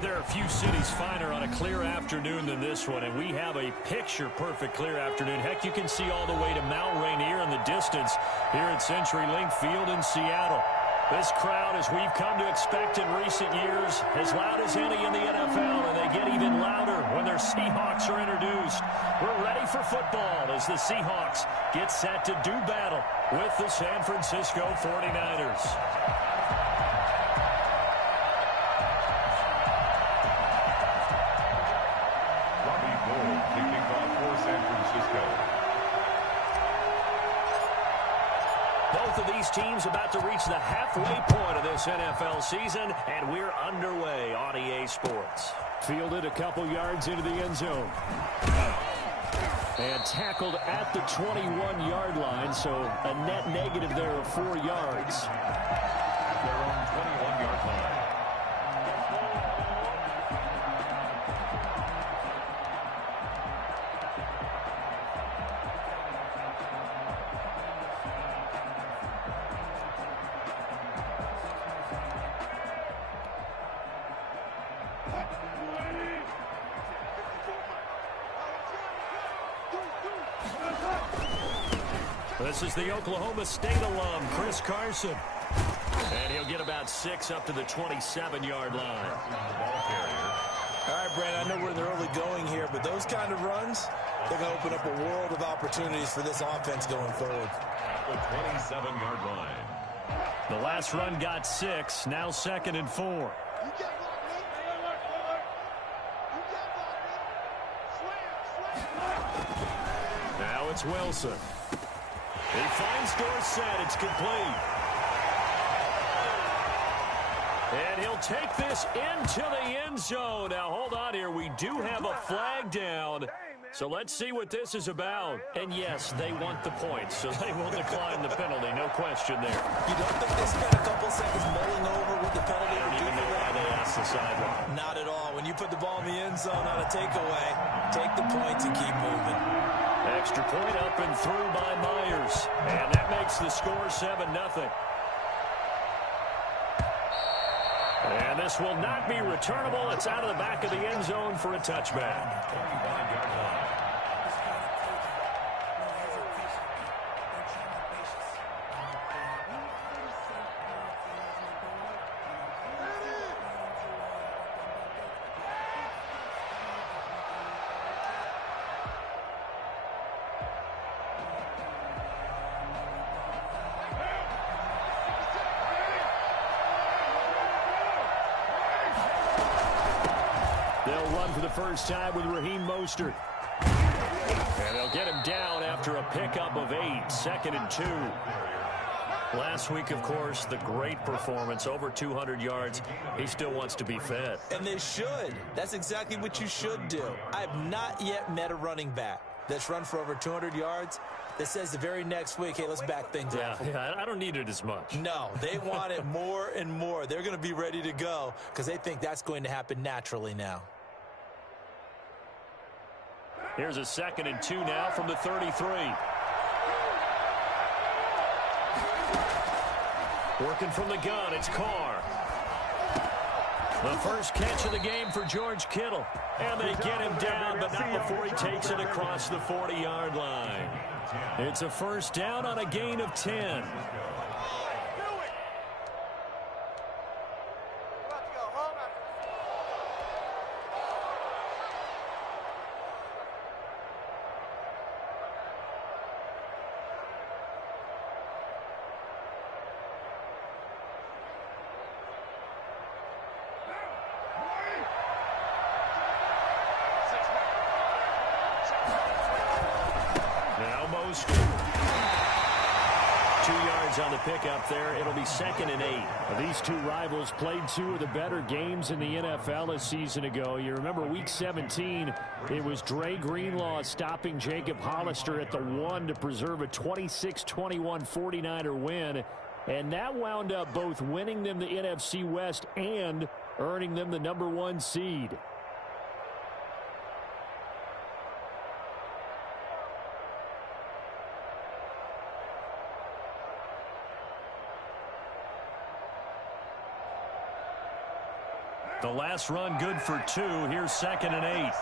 There are a few cities finer on a clear afternoon than this one, and we have a picture-perfect clear afternoon. Heck, you can see all the way to Mount Rainier in the distance here at CenturyLink Field in Seattle. This crowd, as we've come to expect in recent years, as loud as any in the NFL, and they get even louder when their Seahawks are introduced. We're ready for football as the Seahawks get set to do battle with the San Francisco 49ers. Both of these teams about to reach the halfway point of this NFL season, and we're underway on EA Sports. Fielded a couple yards into the end zone. And tackled at the 21-yard line, so a net negative there of 4 yards. Their own 21-yard line. This is the Oklahoma State alum, Chris Carson. And he'll get about 6 up to the 27-yard line. All right, Brandon, I know we're in the early going here, but those kind of runs, they're going to open up a world of opportunities for this offense going forward. The 27-yard line. The last run got 6, now 2nd and 4. Now it's Wilson. He finds Dorsett. It's complete. And he'll take this into the end zone. Now, hold on here. We do have a flag down. So let's see what this is about. And, yes, they want the points, so they will decline the penalty. No question there. You don't think they spent a couple seconds mulling over what the penalty would do? I don't even know why they asked the sideline. Not at all. When you put the ball in the end zone on a takeaway, take the points and keep moving. Extra point up and through by Myers. And that makes the score 7-0. And this will not be returnable. It's out of the back of the end zone for a touchback. They'll run for the first time with Raheem Mostert. And they'll get him down after a pickup of 8, 2nd and 2. Last week, of course, the great performance, over 200 yards. He still wants to be fed. And they should. That's exactly what you should do. I have not yet met a running back that's run for over 200 yards that says the very next week, hey, let's back things up. Yeah, I don't need it as much. No, they want it more and more. They're going to be ready to go because they think that's going to happen naturally now. Here's a 2nd and 2 now from the 33. Working from the gun, it's Carr. The first catch of the game for George Kittle. And they get him down, but not before he takes it across the 40-yard line. It's a first down on a gain of 10. Mostert. 2 yards on the pickup there. It'll be 2nd and 8. These two rivals played 2 of the better games in the NFL a season ago. You remember Week 17, it was Dre Greenlaw stopping Jacob Hollister at the 1 to preserve a 26-21 49er win. And that wound up both winning them the NFC West and earning them the #1 seed. The last run good for 2. Here's 2nd and 8.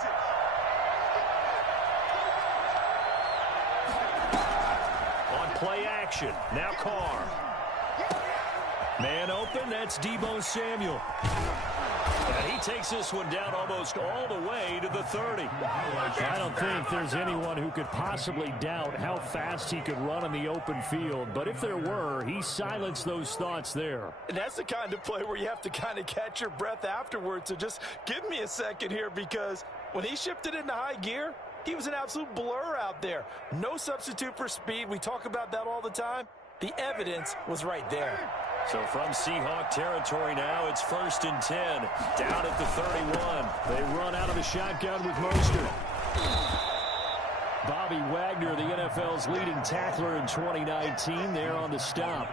On play action. Now Carr. Man open. That's Deebo Samuel. And he takes this one down almost all the way to the 30. I don't think there's anyone who could possibly doubt how fast he could run on the open field. But if there were, he silenced those thoughts there. And that's the kind of play where you have to kind of catch your breath afterwards. So just give me a second here, because when he shifted into high gear, he was an absolute blur out there. No substitute for speed. We talk about that all the time. The evidence was right there. So from Seahawk territory now, it's 1st and 10. Down at the 31. They run out of the shotgun with Mostert. Bobby Wagner, the NFL's leading tackler in 2019, there on the stop.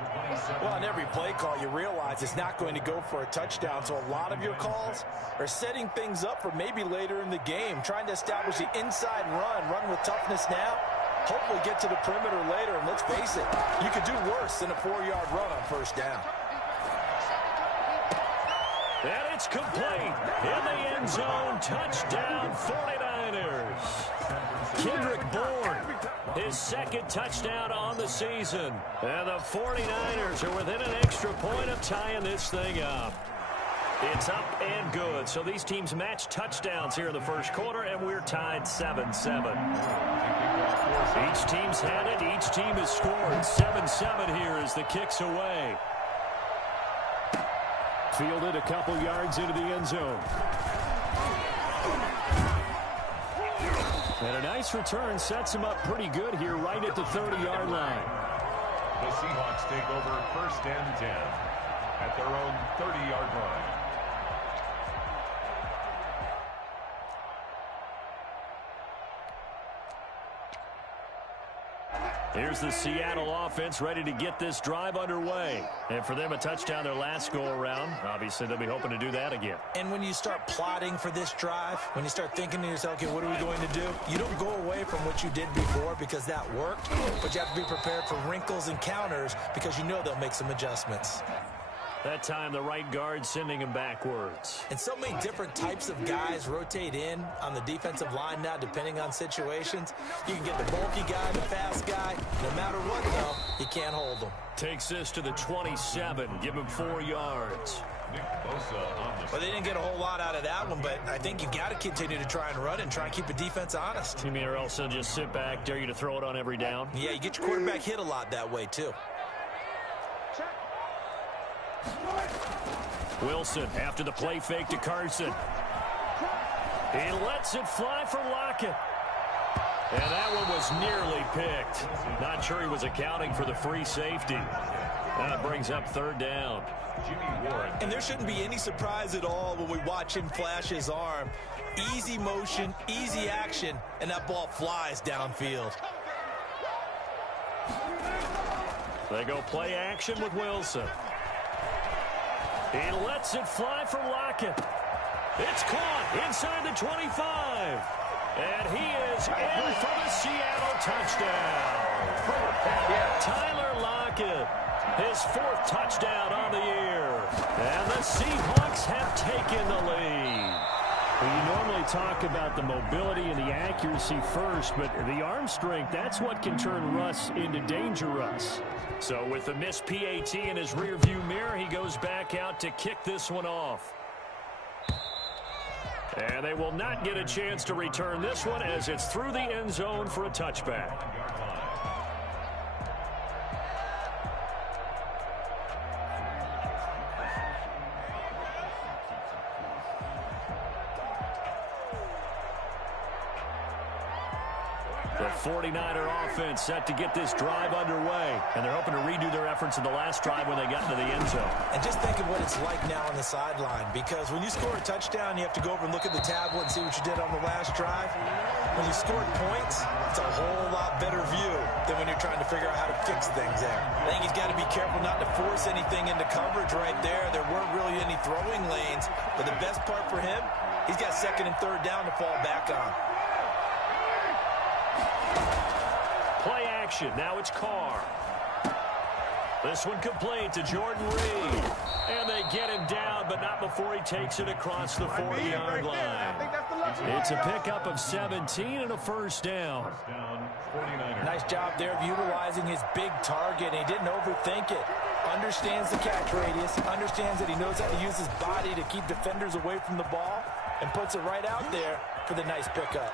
Well, on every play call, you realize it's not going to go for a touchdown. So a lot of your calls are setting things up for maybe later in the game, trying to establish the inside run with toughness now. Hopefully get to the perimeter later, and let's face it, you could do worse than a 4-yard run on 1st down. And it's complete. In the end zone, touchdown 49ers. Kendrick Bourne, his 2nd touchdown on the season. And the 49ers are within an extra point of tying this thing up. It's up and good. So these teams match touchdowns here in the 1st quarter, and we're tied 7-7. Each team's had it. Each team has scored. 7-7 here as the kick's away. Fielded a couple yards into the end zone. And a nice return sets him up pretty good here right at the 30-yard line. The Seahawks take over 1st and 10 at their own 30-yard line. Here's the Seattle offense ready to get this drive underway. And for them, a touchdown their last go-around. Obviously, they'll be hoping to do that again. And when you start plotting for this drive, when you start thinking to yourself, okay, what are we going to do? You don't go away from what you did before because that worked, but you have to be prepared for wrinkles and counters because you know they'll make some adjustments. That time, the right guard sending him backwards. And so many different types of guys rotate in on the defensive line now, depending on situations. You can get the bulky guy, the fast guy. No matter what, though, you can't hold them. Takes this to the 27. Give him 4 yards. Well, they didn't get a whole lot out of that one, but I think you got to continue to try and run and try and keep the defense honest. You mean or else they'll just sit back, dare you to throw it on every down? Yeah, you get your quarterback hit a lot that way, too. Wilson after the play fake to Carson. He lets it fly for Lockett. And that one was nearly picked. Not sure he was accounting for the free safety. That brings up 3rd down. And there shouldn't be any surprise at all when we watch him flash his arm. Easy motion, easy action, and that ball flies downfield. They go play action with Wilson. He lets it fly for Lockett. It's caught inside the 25. And he is in for the Seattle touchdown. Tyler Lockett, his 4th touchdown on the year. And the Seahawks have taken the lead. Well, you normally talk about the mobility and the accuracy first, but the arm strength, that's what can turn Russ into Danger Russ. So with the missed PAT in his rearview mirror, he goes back out to kick this one off. And they will not get a chance to return this one as it's through the end zone for a touchback. The 49er offense set to get this drive underway. And they're hoping to redo their efforts in the last drive when they got into the end zone. And just think of what it's like now on the sideline. Because when you score a touchdown, you have to go over and look at the tablet and see what you did on the last drive. When you scored points, it's a whole lot better view than when you're trying to figure out how to fix things there. I think he's got to be careful not to force anything into coverage right there. There weren't really any throwing lanes. But the best part for him, he's got 2nd and 3rd down to fall back on. Play action. Now it's Carr. This one complete to Jordan Reed. And they get him down, but not before he takes it across the 40-yard line. It's a pickup of 17 and a first down. Nice job there of utilizing his big target. He didn't overthink it. Understands the catch radius. Understands that he knows how to use his body to keep defenders away from the ball. And puts it right out there for the nice pickup.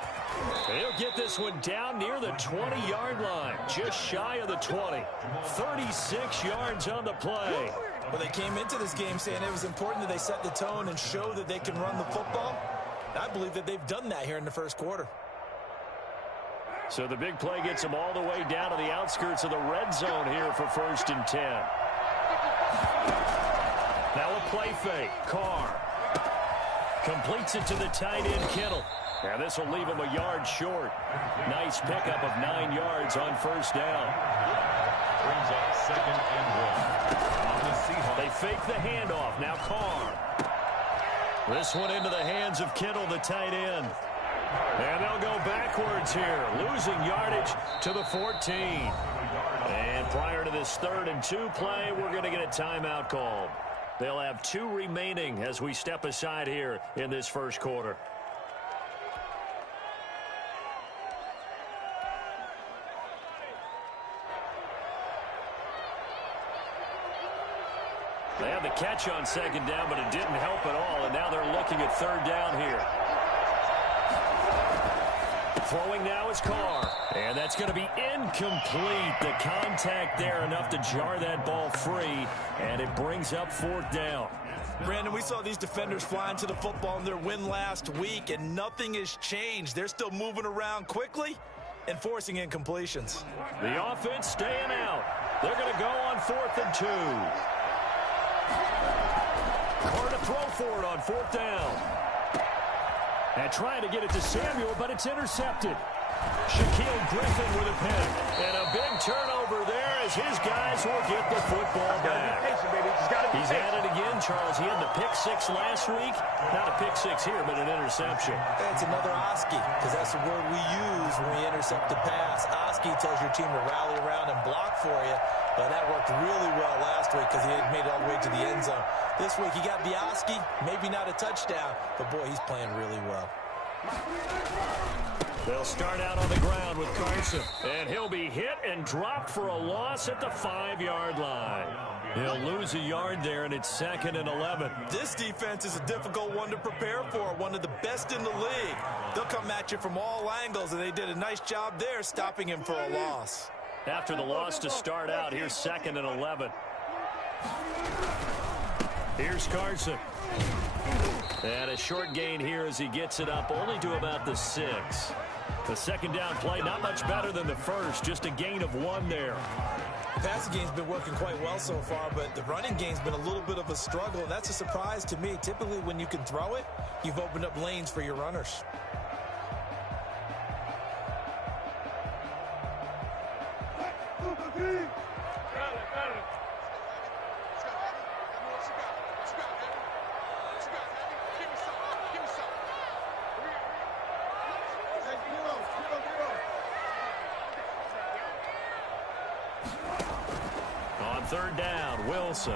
He'll get this one down near the 20-yard line. Just shy of the 20. 36 yards on the play. Well, they came into this game saying it was important that they set the tone and show that they can run the football. I believe that they've done that here in the first quarter. So the big play gets them all the way down to the outskirts of the red zone here for 1st and 10. Now a play fake. Carr completes it to the tight end, Kittle. And this will leave him a yard short. Nice pickup of 9 yards on first down. Brings up 2nd and 1. On the Seahawks. They fake the handoff. Now Carr. This one into the hands of Kittle, the tight end. And they'll go backwards here, losing yardage to the 14. And prior to this 3rd and 2 play, we're going to get a timeout called. They'll have 2 remaining as we step aside here in this first quarter. They had the catch on 2nd down, but it didn't help at all, and now they're looking at 3rd down here. Throwing now is Carr, and that's going to be incomplete. The contact there enough to jar that ball free, and it brings up 4th down. Brandon, we saw these defenders flying to the football in their win last week, and nothing has changed. They're still moving around quickly and forcing incompletions. The offense staying out. They're going to go on 4th and 2. Carr to throw for it on 4th down. And trying to get it to Samuel, but it's intercepted. Shaquille Griffin with a pick. And a big turnover there as his guys will get the football back. He's at it again, Charles. He had the pick 6 last week. Not a pick 6 here, but an interception. That's another Oski, because that's the word we use when we intercept the pass. Oski tells your team to rally around and block for you. But that worked really well last week because he had made it all the way to the end zone. This week he got the Oski, maybe not a touchdown, but boy, he's playing really well. They'll start out on the ground with Carson. And he'll be hit and dropped for a loss at the 5-yard line. He'll lose a yard there, and it's 2nd and 11. This defense is a difficult one to prepare for, one of the best in the league. They'll come at you from all angles, and they did a nice job there stopping him for a loss. After the loss to start out, here's 2nd and 11. Here's Carson. And a short gain here as he gets it up only to about the 6. The 2nd down play, not much better than the first, just a gain of 1 there. The passing game's been working quite well so far, but the running game's been a little bit of a struggle, and that's a surprise to me. Typically, when you can throw it, you've opened up lanes for your runners. On 3rd down, Wilson.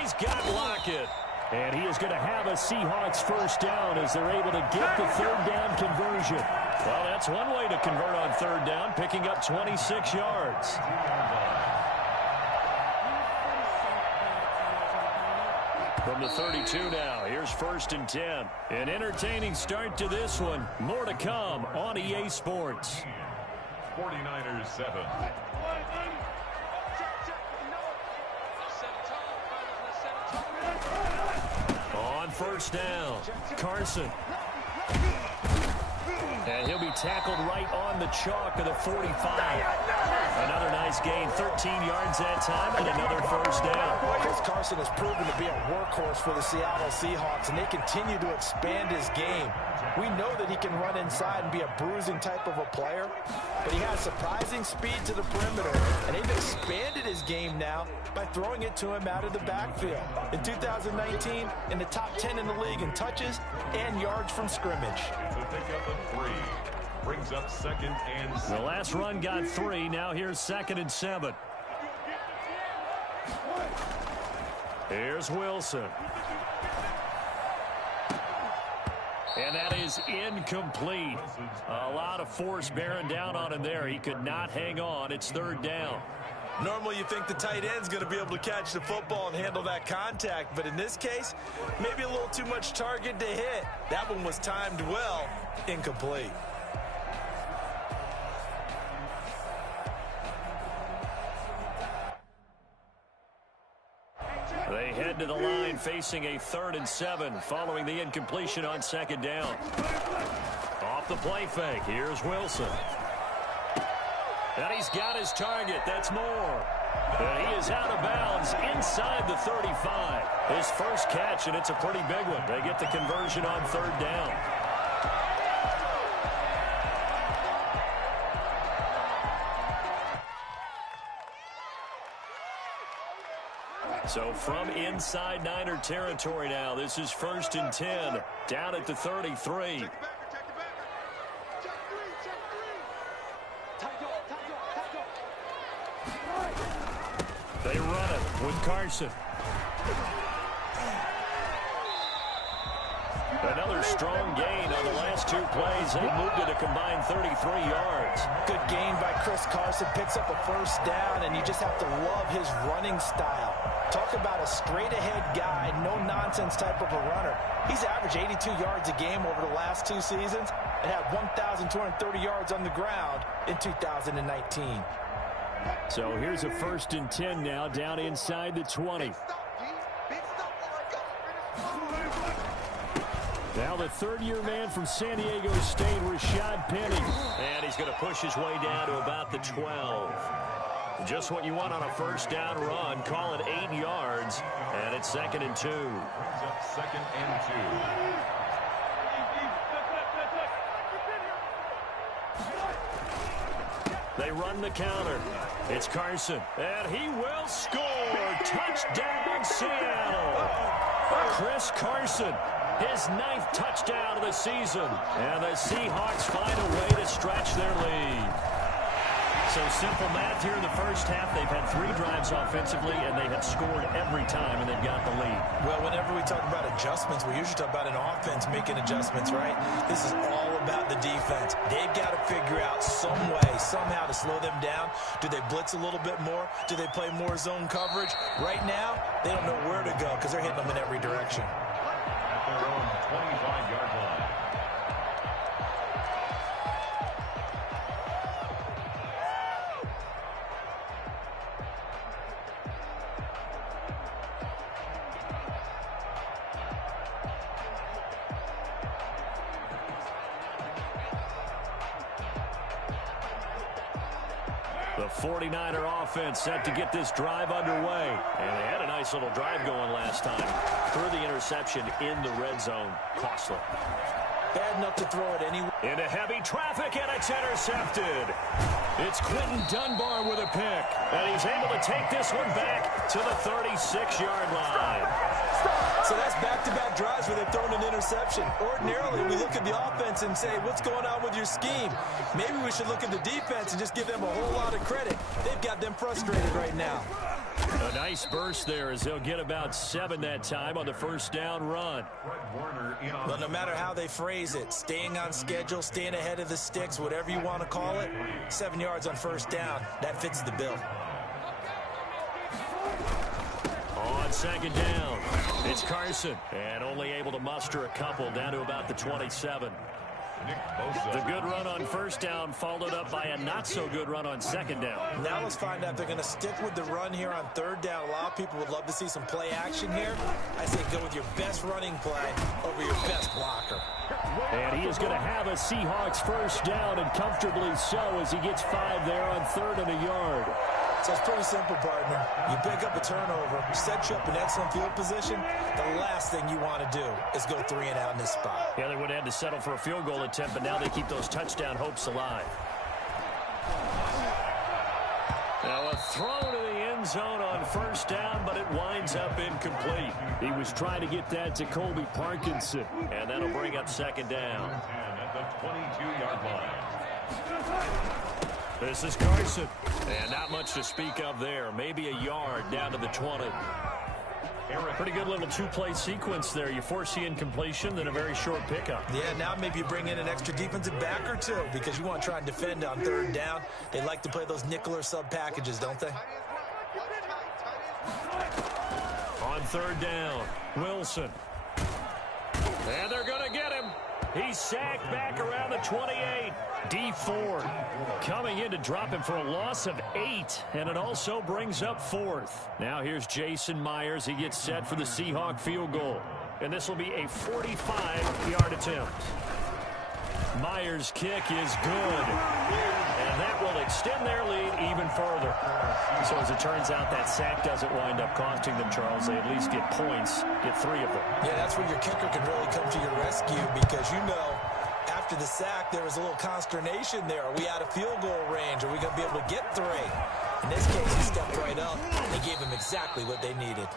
He's got Lockett. And he is going to have a Seahawks first down as they're able to get the 3rd down conversion. Well, that's one way to convert on 3rd down, picking up 26 yards. From the 32 now, here's 1st and 10. An entertaining start to this one. More to come on EA Sports. 49ers 7. On 1st down, Carson. And he'll be tackled right on the chalk of the 45. Another nice gain, 13 yards that time, and another first down. Chris Carson has proven to be a workhorse for the Seattle Seahawks, and they continue to expand his game. We know that he can run inside and be a bruising type of a player, but he has surprising speed to the perimeter, and they've expanded his game now by throwing it to him out of the backfield. In 2019, in the top 10 in the league in touches and yards from scrimmage. It's a pickup of 3. Brings up 2nd and 7. The last run got 3. Now here's 2nd and 7. Here's Wilson. And that is incomplete. A lot of force bearing down on him there. He could not hang on. It's 3rd down. Normally you think the tight end's going to be able to catch the football and handle that contact, but in this case, maybe a little too much target to hit. That one was timed well, incomplete. They head to the line facing a 3rd and 7 following the incompletion on 2nd down. Off the play fake. Here's Wilson. And he's got his target. That's Moore. And he is out of bounds inside the 35. His first catch, and it's a pretty big one. They get the conversion on 3rd down. So from inside Niner territory now, this is 1st and 10, down at the 33. They run it with Carson. Another strong gain on the last 2 plays. They moved it a combined 33 yards. Good gain by Chris Carson. Picks up a 1st down, and you just have to love his running style. Talk about a straight-ahead guy, no-nonsense type of a runner. He's averaged 82 yards a game over the last 2 seasons and had 1,230 yards on the ground in 2019. So here's a 1st and 10 now, down inside the 20. Now the 3rd-year man from San Diego State, Rashad Penny. And he's going to push his way down to about the 12. Just what you want on a 1st down run. Call it 8 yards, and it's 2nd and 2. Brings up 2nd and 2. They run the counter. It's Carson, and he will score. Touchdown, Seattle. Chris Carson, his 9th touchdown of the season. And the Seahawks find a way to stretch their lead. So simple math here in the first half. They've had 3 drives offensively, and they have scored every time, and they've got the lead. Well, whenever we talk about adjustments, we usually talk about an offense making adjustments, right? This is all about the defense. They've got to figure out some way, somehow to slow them down. Do they blitz a little bit more? Do they play more zone coverage? Right now, they don't know where to go because they're hitting them in every direction. At their own 25-yard line. The 49er offense set to get this drive underway. And they had a nice little drive going last time. Threw the interception in the red zone. Costly. Bad enough to throw it anyway. Into heavy traffic, and it's intercepted. It's Quentin Dunbar with a pick. And he's able to take this one back to the 36-yard line. So that's back-to-back drives where they've thrown an interception. Ordinarily, we look at the offense and say, what's going on with your scheme? Maybe we should look at the defense and just give them a whole lot of credit. They've got them frustrated right now. A nice burst there as they'll get about 7 that time on the 1st down run. Well, no matter how they phrase it, staying on schedule, staying ahead of the sticks, whatever you want to call it, 7 yards on 1st down, that fits the bill. On 2nd down, it's Carson, and only able to muster a couple down to about the 27. The good run on 1st down followed up by a not-so-good run on 2nd down. Now let's find out if they're going to stick with the run here on 3rd down. A lot of people would love to see some play action here. I say go with your best running play over your best blocker. And he is going to have a Seahawks 1st down, and comfortably so as he gets 5 there on 3rd and a yard. So it's pretty simple, partner. You pick up a turnover, set you up in excellent field position. The last thing you want to do is go 3 and out in this spot. Yeah, they would have had to settle for a field goal attempt, but now they keep those touchdown hopes alive. Now a throw to the end end zone on first down, but it winds up incomplete. He was trying to get that to Colby Parkinson. And that'll bring up second down. At the 22-yard line. This is Carson. And not much to speak of there. Maybe a yard down to the 20. Pretty good little two-play sequence there. You force the incompletion, then a very short pickup. Yeah, now maybe you bring in an extra defensive back or two because you want to try and defend on third down. They like to play those nickel or sub packages, don't they? On third down, Wilson. And they're going to get him. He's sacked back around the 28. D Ford coming in to drop him for a loss of 8, and it also brings up fourth. Now here's Jason Myers. He gets set for the Seahawk field goal, and this will be a 45-yard attempt. Myers' kick is good, and that will extend their lead even further. So as it turns out, that sack doesn't wind up costing them, Charles. They at least get points, get 3 of them. Yeah, that's where your kicker can really come to your rescue because you know after the sack there was a little consternation there. Are we out of field goal range? Are we going to be able to get 3? In this case, he stepped right up and they gave him exactly what they needed.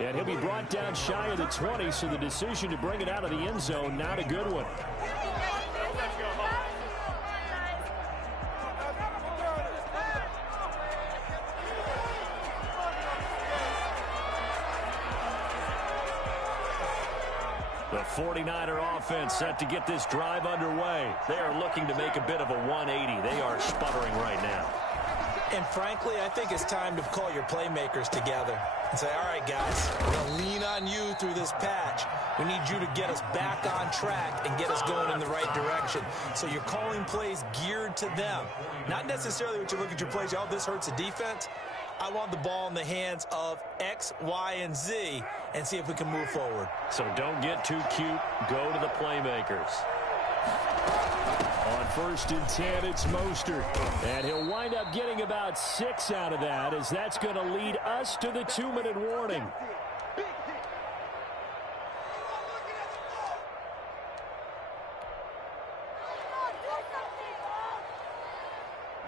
And he'll be brought down shy of the 20, so the decision to bring it out of the end zone, not a good one. The 49er offense set to get this drive underway. They are looking to make a bit of a 180. They are sputtering right now. And frankly, I think it's time to call your playmakers together and say, all right, guys, we're going to lean on you through this patch. We need you to get us back on track and get us going in the right direction. So you're calling plays geared to them. Not necessarily what you look at your plays, oh, this hurts the defense. I want the ball in the hands of X, Y, and Z and see if we can move forward. So don't get too cute. Go to the playmakers. On 1st and 10, it's Mostert. And he'll wind up getting about 6 out of that, as that's going to lead us to the 2-minute warning.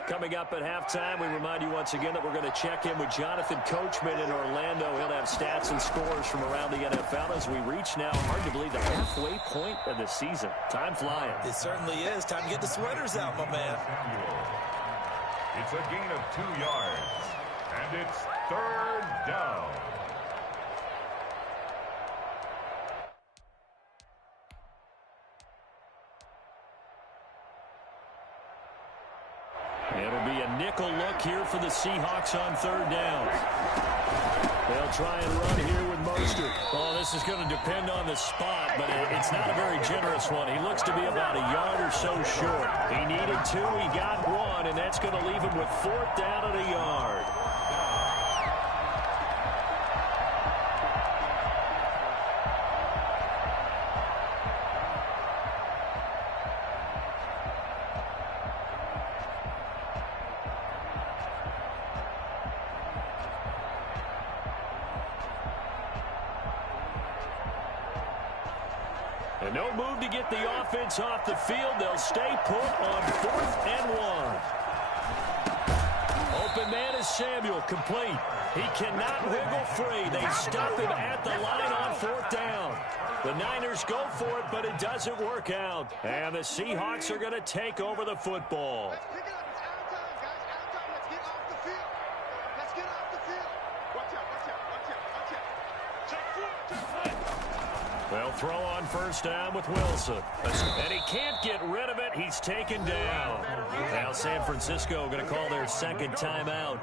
Coming up at halftime, we remind you once again that we're going to check in with Jonathan Coachman in Orlando. He'll have stats and scores from around the NFL as we reach now, hard to believe, the halfway point of the season. Time flying. It certainly is. Time to get the sweaters out, my man. It's a gain of 2 yards, and it's 3rd down. It'll be a nickel look here for the Seahawks on 3rd down. They'll try and run here with Mostert. Oh, this is going to depend on the spot, but it's not a very generous one. He looks to be about a yard or so short. He needed 2, he got 1, and that's going to leave him with 4th down and a yard. And no move to get the offense off the field. They'll stay put on 4th and 1. Open man is Samuel, complete. He cannot wiggle free. They stop him at the line on 4th down. The Niners go for it, but it doesn't work out. And the Seahawks are going to take over the football. They'll throw on 1st down with Wilson. And he can't get rid of it. He's taken down. Now San Francisco going to call their 2nd timeout.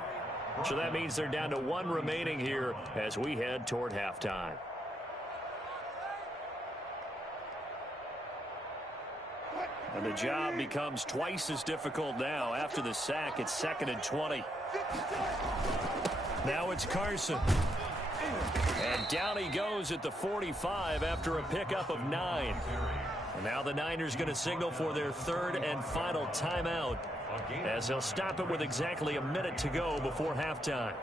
So that means they're down to 1 remaining here as we head toward halftime. And the job becomes twice as difficult now. After the sack, it's 2nd and 20. Now it's Carson. And down he goes at the 45 after a pickup of 9. And now the Niners going to signal for their 3rd and final timeout as they'll stop it with exactly a minute to go before halftime.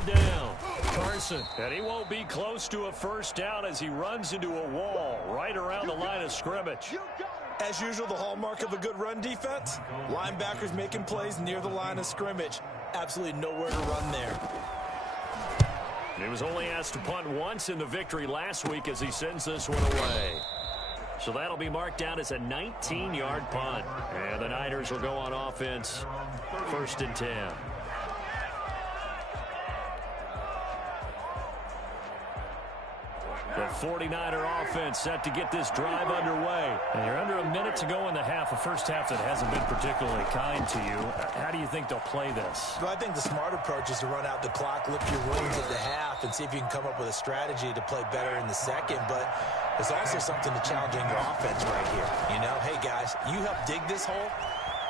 third down. Carson, and he won't be close to a first down as he runs into a wall right around the line of scrimmage. As usual, the hallmark of a good run defense, linebackers making plays near the line of scrimmage. Absolutely nowhere to run there. He was only asked to punt once in the victory last week as he sends this one away. So that'll be marked down as a 19-yard punt. And the Niners will go on offense, 1st and 10. The 49er offense set to get this drive underway. And you're under a minute to go in the half, a first half that hasn't been particularly kind to you. How do you think they'll play this? Well, I think the smart approach is to run out the clock, lick your wounds at the half, and see if you can come up with a strategy to play better in the second. But there's also something to challenging your offense right here. You know, hey, guys, you help dig this hole.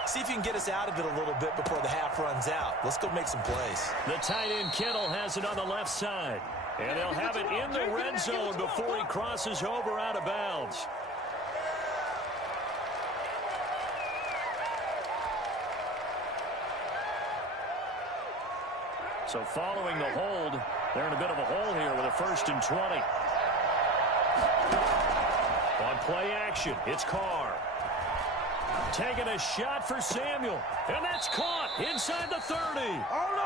See if you can get us out of it a little bit before the half runs out. Let's go make some plays. The tight end Kittle has it on the left side. And they'll have it in the red zone before he crosses over out of bounds. So following the hold, they're in a bit of a hole here with a 1st and 20. On play action, it's Carr. Taking a shot for Samuel. And that's caught inside the 30.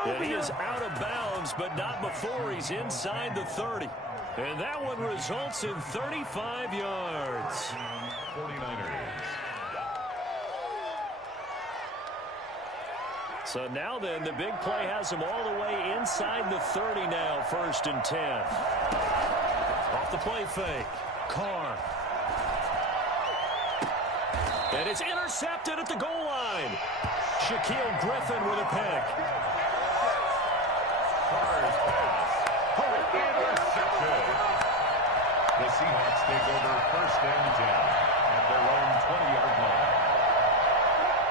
And he is out of bounds, but not before he's inside the 30. And that one results in 35 yards. 49ers. So now then, the big play has him all the way inside the 30 now, 1st and 10. Off the play fake. Carr. And it's intercepted at the goal line. Shaquille Griffin with a pick. Carr's pass. Intercepted. The Seahawks take over 1st and 10 at their own 20-yard line.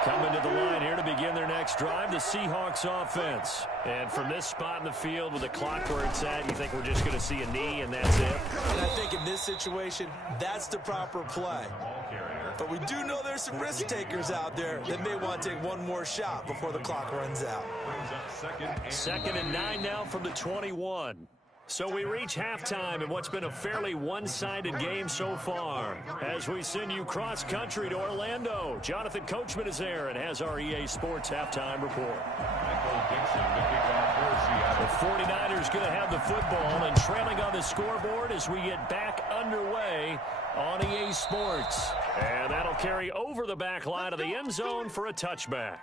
Coming to the line here to begin their next drive, the Seahawks offense. And from this spot in the field with the clock where it's at, you think we're just going to see a knee and that's it? And I think in this situation, that's the proper play. But we do know there's some risk takers out there that may want to take one more shot before the clock runs out. 2nd and 9 now from the 21. So we reach halftime in what's been a fairly one-sided game so far. As we send you cross-country to Orlando, Jonathan Coachman is there and has our EA Sports halftime report. The 49ers going to have the football and trailing on the scoreboard as we get back underway on EA Sports. And that'll carry over the back line of the end zone for a touchback.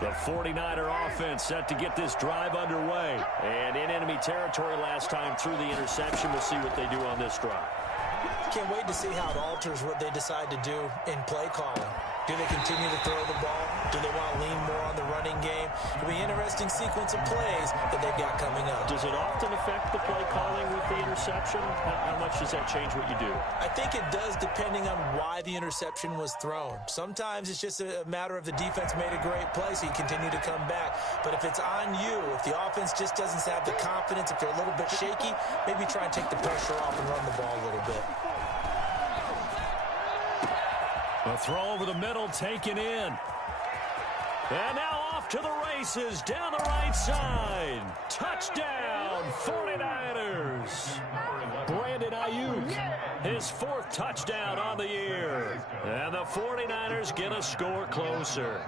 The 49er offense set to get this drive underway. And in enemy territory last time through the interception. We'll see what they do on this drive. Can't wait to see how it alters what they decide to do in play calling. Do they continue to throw the ball? Do they want to lean more on the running game? It'll be an interesting sequence of plays that they've got coming up. Does it often affect the play calling with the interception? How much does that change what you do? I think it does depending on why the interception was thrown. Sometimes it's just a matter of the defense made a great play, so you continue to come back. But if it's on you, if the offense just doesn't have the confidence, if they're a little bit shaky, maybe try and take the pressure off and run the ball a little bit. A throw over the middle taken in. And now off to the races down the right side. Touchdown, 49ers. Brandon Ayuk, his 4th touchdown on the year. And the 49ers get a score closer.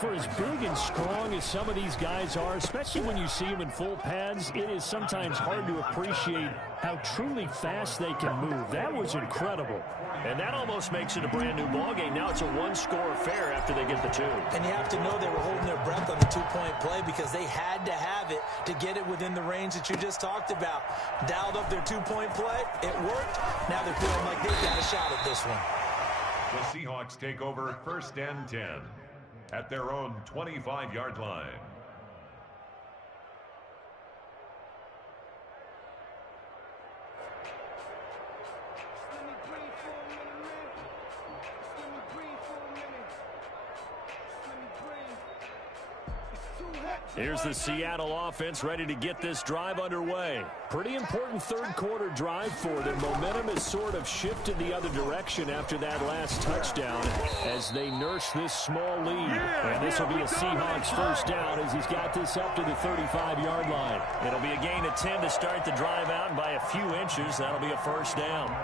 For as big and strong as some of these guys are, especially when you see them in full pads, it is sometimes hard to appreciate how truly fast they can move. That was incredible. And that almost makes it a brand new ballgame. Now it's a one-score affair after they get the 2. And you have to know they were holding their breath on the 2-point play because they had to have it to get it within the range that you just talked about. Dialed up their 2-point play. It worked. Now they're feeling like they've got a shot at this one. The Seahawks take over 1st and 10 at their own 25-yard line. Here's the Seattle offense ready to get this drive underway. Pretty important third quarter drive for them. Momentum has sort of shifted the other direction after that last touchdown as they nurse this small lead. And this will be a Seahawks first down as he's got this up to the 35-yard line. It'll be a gain of 10 to start the drive out, and by a few inches, that'll be a first down.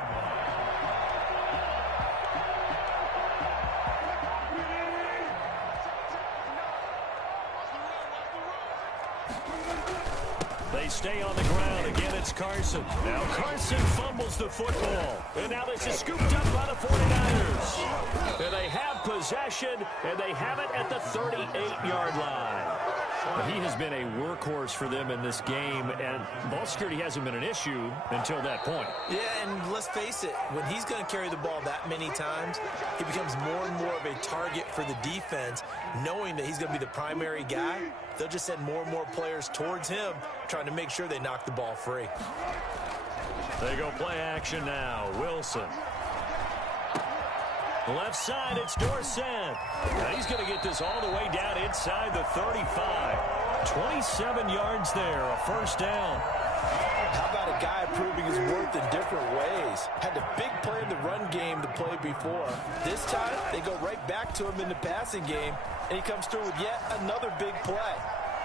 They stay on the ground. Again, it's Carson. Now Carson fumbles the football. And now this is scooped up by the 49ers. And they have possession, and they have it at the 38-yard line. He has been a workhorse for them in this game, and ball security hasn't been an issue until that point. Yeah, and let's face it, when he's going to carry the ball that many times, he becomes more and more of a target for the defense, knowing that he's going to be the primary guy. They'll just send more and more players towards him, trying to make sure they knock the ball free. They go play action now. Wilson. Left side, it's Dorsett. Now he's going to get this all the way down inside the 35. 27 yards there, a first down. How about a guy proving his worth in different ways? Had the big play in the run game to play before. This time, they go right back to him in the passing game, and he comes through with yet another big play.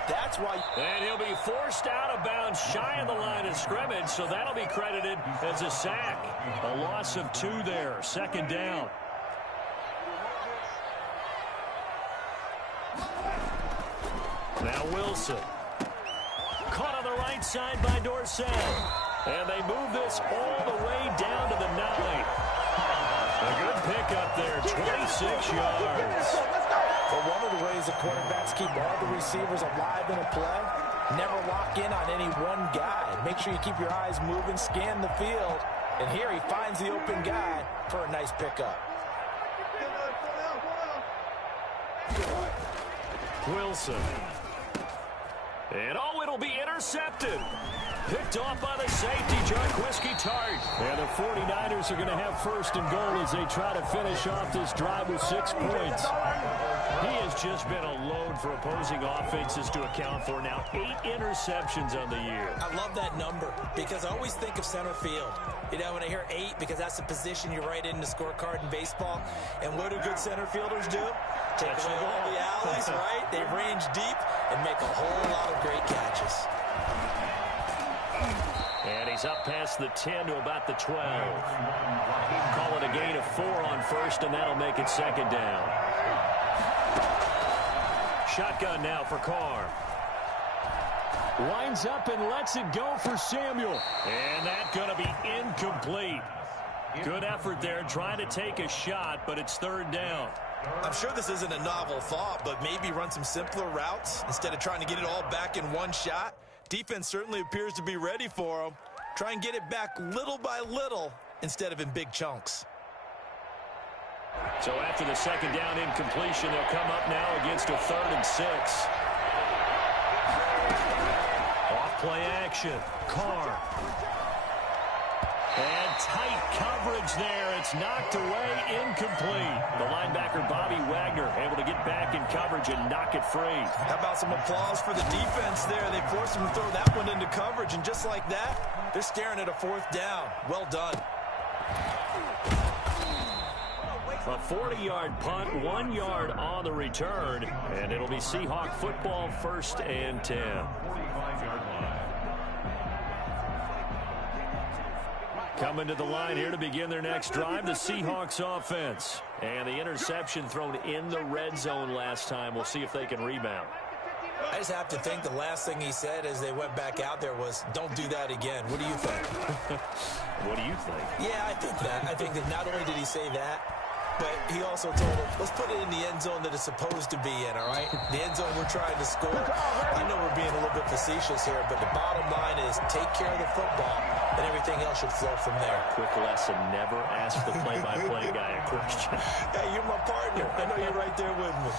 That's why. And he'll be forced out of bounds shy of the line of scrimmage, so that'll be credited as a sack. A loss of 2 there, second down. Now Wilson. Caught on the right side by Dorsett. And they move this all the way down to the 9. A good pickup there, 26 yards. But one of the ways the quarterbacks keep all the receivers alive in a play, never lock in on any one guy. Make sure you keep your eyes moving, scan the field. And here he finds the open guy for a nice pickup. Wilson. And it'll be intercepted. Picked off by the safety, Jarquiski Tart. And the 49ers are going to have first and goal as they try to finish off this drive with 6 points. He has just been a load for opposing offenses to account for. Now 8 interceptions on the year. I love that number because I always think of center field. You know, when I hear 8, because that's the position you write in the scorecard in baseball. And what do good center fielders do? Take away all the alleys, right? They range deep and make a whole lot of great catches. And he's up past the 10 to about the 12. Call it a gain of 4 on first, and that'll make it second down. Shotgun now for Carr. Lines up and lets it go for Samuel. And that's going to be incomplete. Good effort there trying to take a shot, but it's third down. I'm sure this isn't a novel thought, but maybe run some simpler routes instead of trying to get it all back in one shot. Defense certainly appears to be ready for him. Try and get it back little by little instead of in big chunks. So after the second down incompletion, they'll come up now against a 3rd and 6. Off play action. Carr. And tight coverage there. It's knocked away, incomplete. The linebacker, Bobby Wagner, able to get back in coverage and knock it free. How about some applause for the defense there? They forced him to throw that one into coverage, and just like that, they're staring at a 4th down. Well done. A 40-yard punt, 1 yard on the return, and it'll be Seahawk football, 1st and 10. Coming to the line here to begin their next drive, the Seahawks offense. And the interception thrown in the red zone last time. We'll see if they can rebound. I just have to think the last thing he said as they went back out there was, don't do that again. What do you think? What do you think? Yeah, I think that. I think that not only did he say that, but he also told him, let's put it in the end zone that it's supposed to be in, all right? The end zone we're trying to score. I know we're being a little bit facetious here, but the bottom line is take care of the football, and everything else should flow from there. Quick lesson, never ask the play-by-play guy a question. Hey, you're my partner. I know you're right there with me.